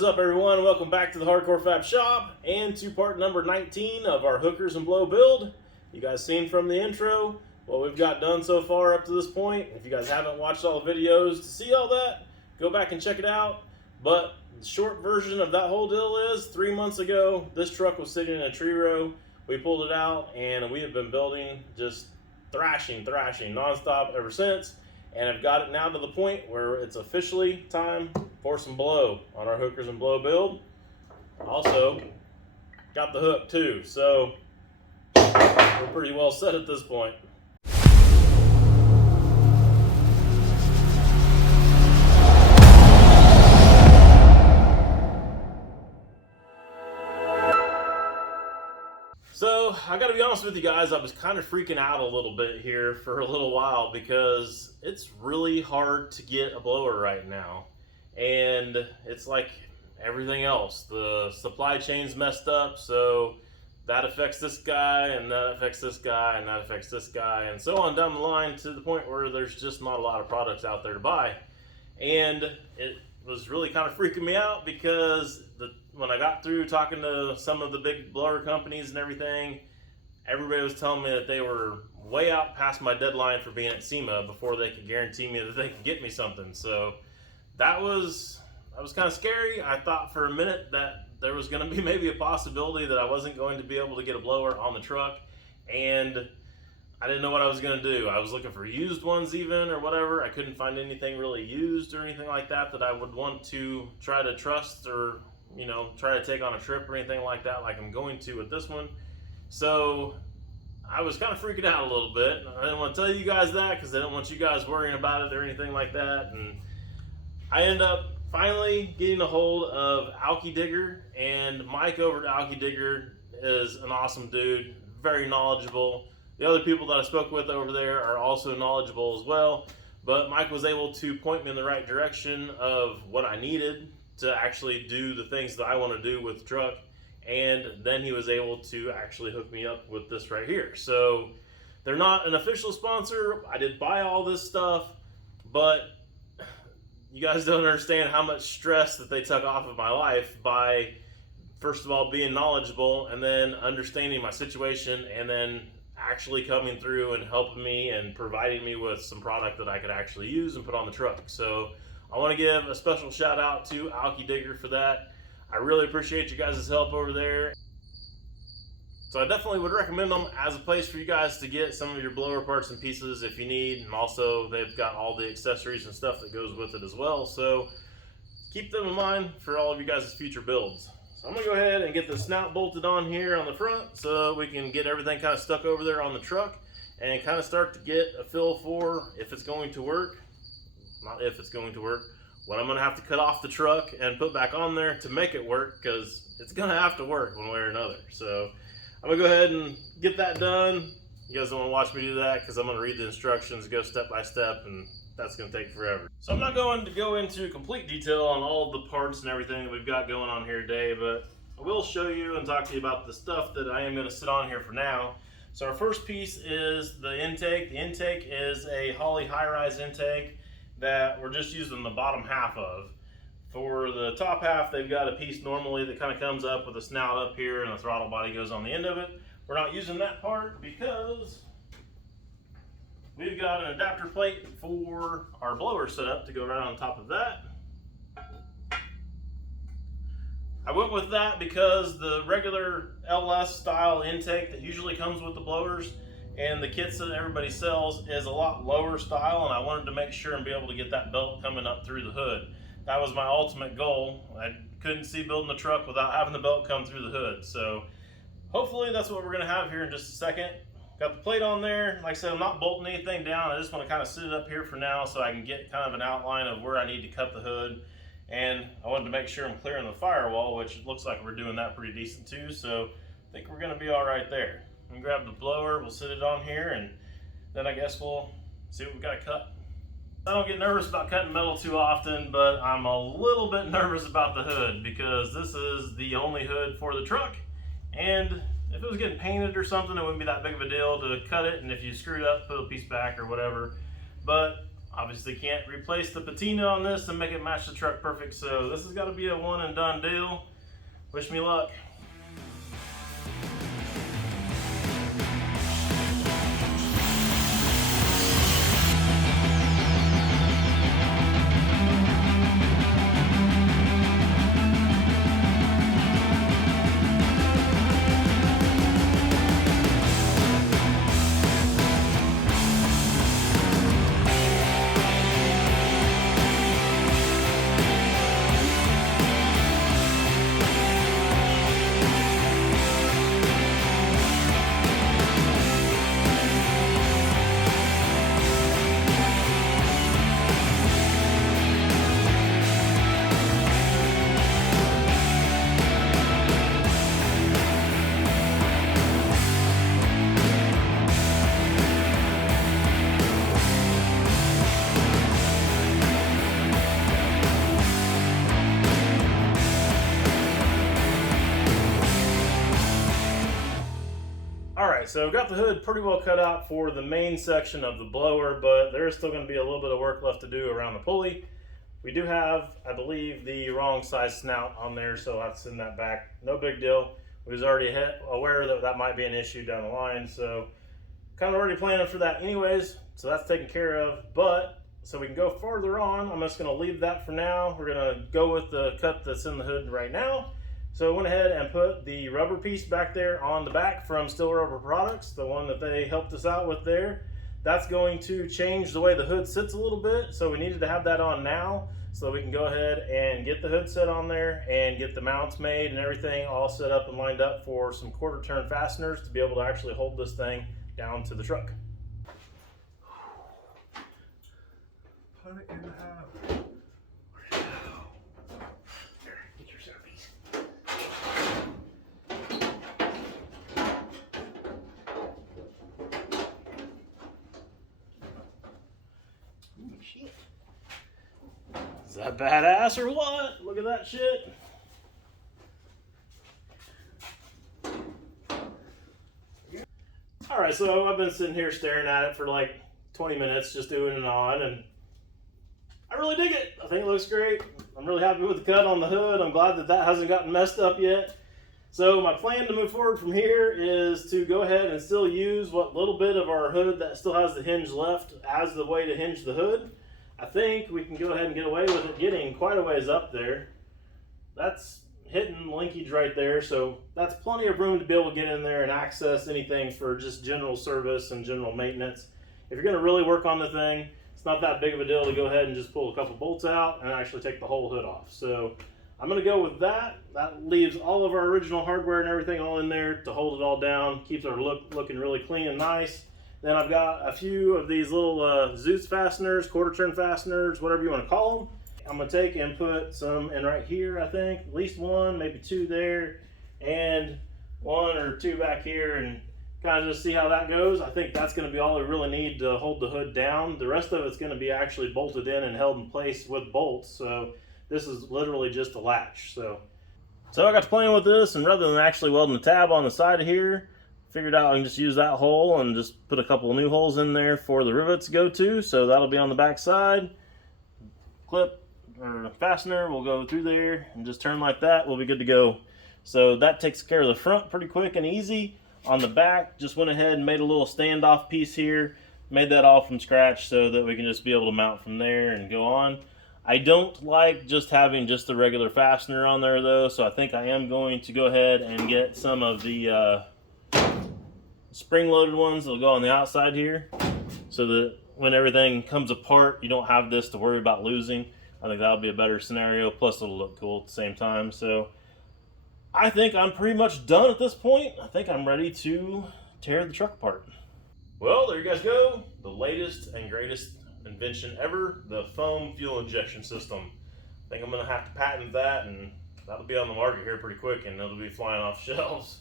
What is up, everyone? Welcome back to the Hardcore Fab Shop and to part number 19 of our hookers and blow build. You guys seen from the intro what we've got done so far up to this point. If you guys haven't watched all the videos to see all that, go back and check it out. But the short version of that whole deal is 3 months ago, this truck was sitting in a tree row. We pulled it out and we have been building, just thrashing nonstop ever since. And I've got it now to the point where it's officially time for some blow on our hookers and blow build. Also, got the hook too, so we're pretty well set at this point. So, I gotta be honest with you guys, I was kind of freaking out a little bit here for a little while because it's really hard to get a blower right now. And it's like everything else. The supply chain's messed up, so that affects this guy, and that affects this guy, and that affects this guy, and so on down the line to the point where there's just not a lot of products out there to buy. And it was really kind of freaking me out because when I got through talking to some of the big blower companies and everything, everybody was telling me that they were way out past my deadline for being at SEMA before they could guarantee me that they could get me something. So that was kind of scary. I thought for a minute that there was going to be maybe a possibility that I wasn't going to be able to get a blower on the truck, and I didn't know what I was going to do. I was looking for used ones even or whatever. I couldn't find anything really used or anything like that that I would want to try to trust or, you know, try to take on a trip or anything like that like I'm going to with this one. So I was kind of freaking out a little bit. I didn't want to tell you guys that because I didn't want you guys worrying about it or anything like that. And I ended up finally getting a hold of Alkydigger, and Mike over at Alkydigger is an awesome dude, very knowledgeable. The other people that I spoke with over there are also knowledgeable as well, but Mike was able to point me in the right direction of what I needed to actually do the things that I want to do with the truck, and then he was able to actually hook me up with this right here. So they're not an official sponsor. I did buy all this stuff, but you guys don't understand how much stress that they took off of my life by, first of all, being knowledgeable and then understanding my situation and then actually coming through and helping me and providing me with some product that I could actually use and put on the truck. So I want to give a special shout out to Alkydigger for that. I really appreciate you guys' help over there. So I definitely would recommend them as a place for you guys to get some of your blower parts and pieces if you need. And also they've got all the accessories and stuff that goes with it as well. So keep them in mind for all of you guys' future builds. So I'm gonna go ahead and get the snout bolted on here on the front so we can get everything kind of stuck over there on the truck and kind of start to get a feel for if it's going to work. Not if it's going to work, what I'm gonna have to cut off the truck and put back on there to make it work, because it's gonna have to work one way or another. So I'm gonna go ahead and get that done. You guys don't wanna watch me do that because I'm gonna read the instructions, go step by step, and that's gonna take forever. So I'm not going to go into complete detail on all of the parts and everything that we've got going on here today, but I will show you and talk to you about the stuff that I am gonna sit on here for now. So our first piece is the intake. The intake is a Holley high-rise intake that we're just using the bottom half of. For the top half, they've got a piece normally that kind of comes up with a snout up here and the throttle body goes on the end of it. We're not using that part because we've got an adapter plate for our blower setup to go right on top of that. I went with that because the regular LS style intake that usually comes with the blowers and the kits that everybody sells is a lot lower style, and I wanted to make sure and be able to get that belt coming up through the hood. That was my ultimate goal. I couldn't see building a truck without having the belt come through the hood. So hopefully that's what we're gonna have here in just a second. Got the plate on there. Like I said, I'm not bolting anything down. I just want to kind of sit it up here for now so I can get kind of an outline of where I need to cut the hood. And I wanted to make sure I'm clearing the firewall, which it looks like we're doing that pretty decent too. So I think we're gonna be all right there. I'm gonna grab the blower, we'll sit it on here, and then I guess we'll see what we got to cut. I don't get nervous about cutting metal too often, but I'm a little bit nervous about the hood because this is the only hood for the truck, and if it was getting painted or something, it wouldn't be that big of a deal to cut it, and if you screwed up, put a piece back or whatever. But Obviously can't replace the patina on this and make it match the truck perfect, so this has got to be a one and done deal. Wish me luck. Alright, so I've got the hood pretty well cut out for the main section of the blower, but there is still going to be a little bit of work left to do around the pulley. We do have, I believe, the wrong size snout on there, so I'll have to send that back. No big deal. We was already aware that that might be an issue down the line, so kind of already planning for that anyways, so that's taken care of. But so we can go further on, I'm just going to leave that for now. We're going to go with the cut that's in the hood right now. So I went ahead and put the rubber piece back there on the back from Steel Rubber Products, the one that they helped us out with there. That's going to change the way the hood sits a little bit, so we needed to have that on now so we can go ahead and get the hood set on there and get the mounts made and everything all set up and lined up for some quarter turn fasteners to be able to actually hold this thing down to the truck. Put it in the house. Is that badass or what? Look at that shit. Alright, so I've been sitting here staring at it for like 20 minutes, just doing it on, and I really dig it. I think it looks great. I'm really happy with the cut on the hood. I'm glad that that hasn't gotten messed up yet. So my plan to move forward from here is to go ahead and still use what little bit of our hood that still has the hinge left as the way to hinge the hood. I think we can go ahead and get away with it getting quite a ways up there. That's hitting linkage right there, so that's plenty of room to be able to get in there and access anything for just general service and general maintenance. If you're going to really work on the thing, it's not that big of a deal to go ahead and just pull a couple bolts out and actually take the whole hood off. So I'm going to go with that. That leaves all of our original hardware and everything all in there to hold it all down, keeps our look looking really clean and nice. Then I've got a few of these little Zeus fasteners, quarter turn fasteners, whatever you want to call them. I'm going to take and put some in right here, I think. At least one, maybe two there, and one or two back here, and kind of just see how that goes. I think that's going to be all we really need to hold the hood down. The rest of it's going to be actually bolted in and held in place with bolts. So this is literally just a latch. So I got to playing with this, and rather than actually welding the tab on the side of here, figured out I can just use that hole and just put a couple of new holes in there for the rivets to go to. So that'll be on the back side. Clip or fastener will go through there and just turn like that. We'll be good to go. So that takes care of the front pretty quick and easy. On the back, just went ahead and made a little standoff piece here. Made that all from scratch so that we can just be able to mount from there and go on. I don't like just having just the regular fastener on there though, so I think I am going to go ahead and get some of the spring-loaded ones that'll go on the outside here, so that when everything comes apart, you don't have this to worry about losing. I think that'll be a better scenario, plus it'll look cool at the same time. So I think I'm pretty much done at this point. I think I'm ready to tear the truck apart. Well, there you guys go. The latest and greatest invention ever, the foam fuel injection system. I think I'm gonna have to patent that, and that'll be on the market here pretty quick, and it'll be flying off shelves.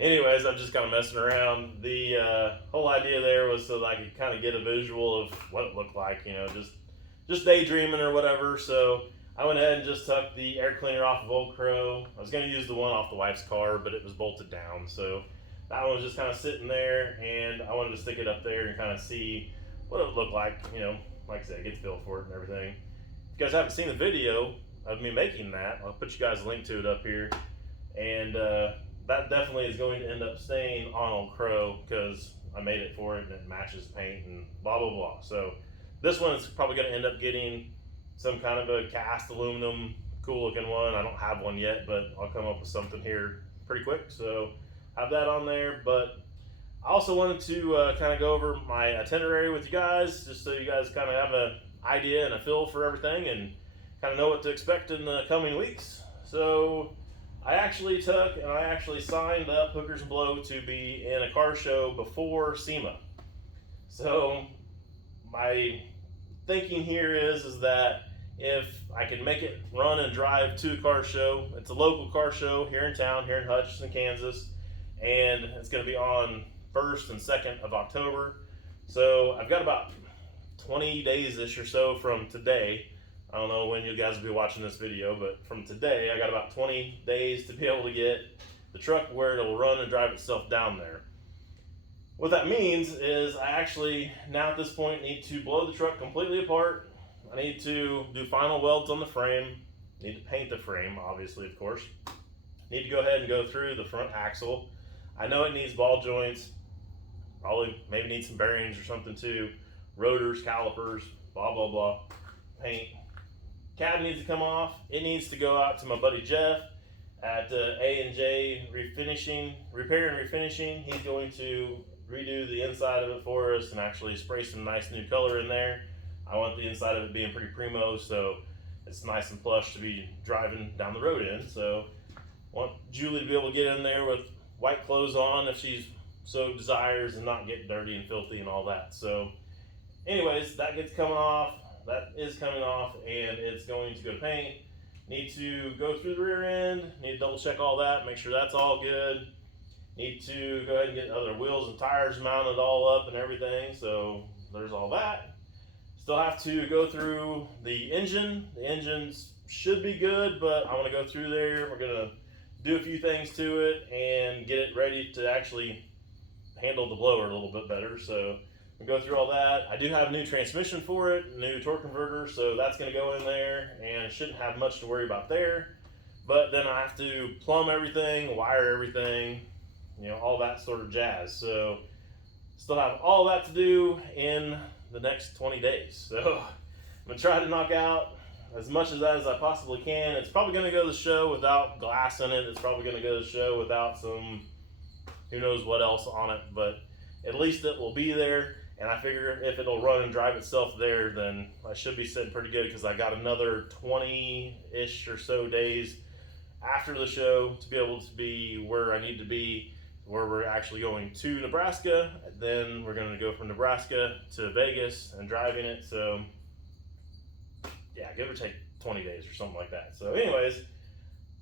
Anyways, I'm just kind of messing around. The whole idea there was so that I could kind of get a visual of what it looked like, you know, just daydreaming or whatever. So I went ahead and just took the air cleaner off of Old Crow. I was going to use the one off the wife's car, but it was bolted down. So that one was just kind of sitting there, and I wanted to stick it up there and kind of see what it would look like, you know, like I said, get the feel for it and everything. If you guys haven't seen the video of me making that, I'll put you guys a link to it up here. And that definitely is going to end up staying on Old Crow because I made it for it and it matches paint and blah blah blah. So this one is probably going to end up getting some kind of a cast aluminum cool looking one. I don't have one yet, but I'll come up with something here pretty quick. So have that on there. But I also wanted to kind of go over my itinerary with you guys, just so you guys kind of have an idea and a feel for everything and kind of know what to expect in the coming weeks. So I actually signed up Hookers and Blow to be in a car show before SEMA. So my thinking here is that if I can make it run and drive to a car show, it's a local car show here in town, here in Hutchinson, Kansas, and it's going to be on 1st and 2nd of October. So I've got about 20 days-ish or so from today. I don't know when you guys will be watching this video, but from today, I got about 20 days to be able to get the truck where it'll run and drive itself down there. What that means is I actually, now at this point, need to blow the truck completely apart. I need to do final welds on the frame. Need to paint the frame, obviously, of course. Need to go ahead and go through the front axle. I know it needs ball joints. Probably maybe need some bearings or something too. Rotors, calipers, blah, blah, blah. Paint. Cab needs to come off. It needs to go out to my buddy Jeff at A&J Repair and Refinishing. He's going to redo the inside of it for us and actually spray some nice new color in there. I want the inside of it being pretty primo, so it's nice and plush to be driving down the road in. So I want Julie to be able to get in there with white clothes on if she so desires and not get dirty and filthy and all that. So anyways, that is coming off, and it's going to go to paint. Need to go through the rear end, need to double check all that, make sure that's all good. Need to go ahead and get other wheels and tires mounted all up and everything, so there's all that. Still have to go through the engine. The engines should be good, but I want to go through there. We're going to do a few things to it and get it ready to actually handle the blower a little bit better. So we go through all that. I do have a new transmission for it, new torque converter, so that's going to go in there and shouldn't have much to worry about there. But then I have to plumb everything, wire everything, you know, all that sort of jazz. So still have all that to do in the next 20 days. So I'm going to try to knock out as much of that as I possibly can. It's probably going to go to the show without glass in it. It's probably going to go to the show without some who knows what else on it, but at least it will be there. And I figure if it'll run and drive itself there, then I should be sitting pretty good because I got another 20-ish or so days after the show to be able to be where I need to be, where we're actually going to Nebraska. Then we're going to go from Nebraska to Vegas and driving it. So yeah, give or take 20 days or something like that. So anyways,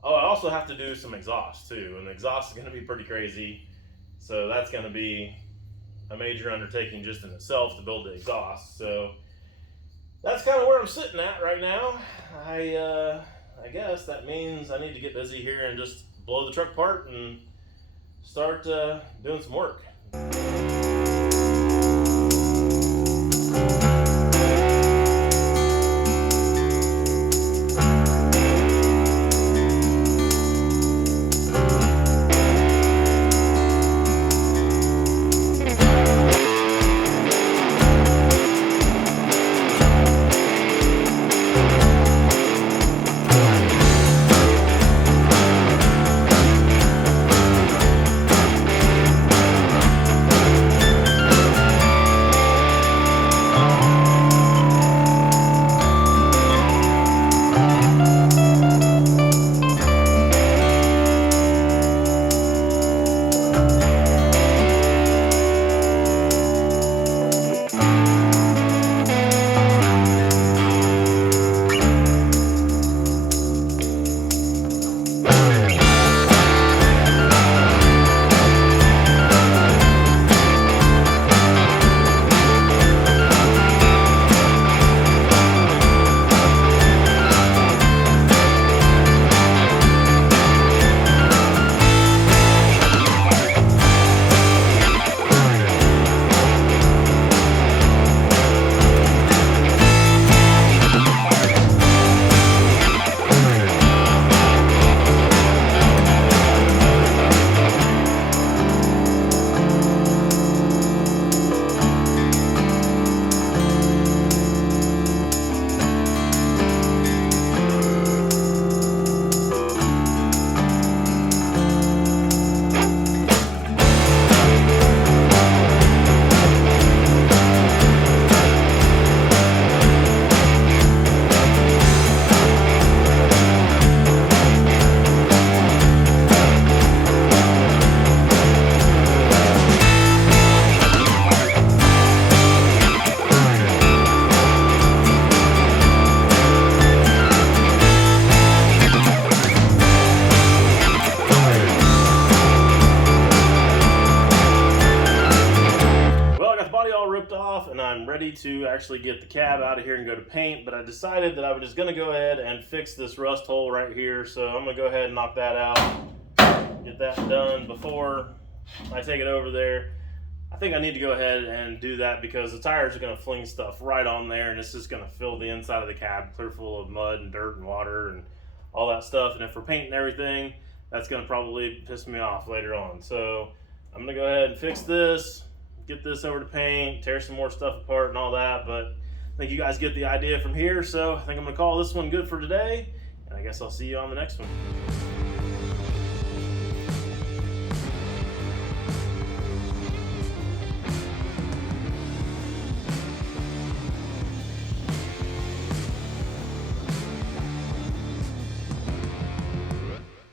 oh, I also have to do some exhaust too, and the exhaust is going to be pretty crazy. So that's going to be a major undertaking just in itself to build the exhaust. So that's kind of where I'm sitting at right now. I guess that means I need to get busy here and just blow the truck apart and start doing some work. ready to actually get the cab out of here and go to paint, but I decided that I was just gonna go ahead and fix this rust hole right here. So I'm gonna go ahead and knock that out, get that done before I take it over there. I think I need to go ahead and do that because the tires are going to fling stuff right on there, and it's just going to fill the inside of the cab clear full of mud and dirt and water and all that stuff. And if we're painting everything, that's going to probably piss me off later on. So I'm going to go ahead and fix this, get this over to paint, tear some more stuff apart and all that. But I think you guys get the idea from here. So I think I'm going to call this one good for today, and I guess I'll see you on the next one.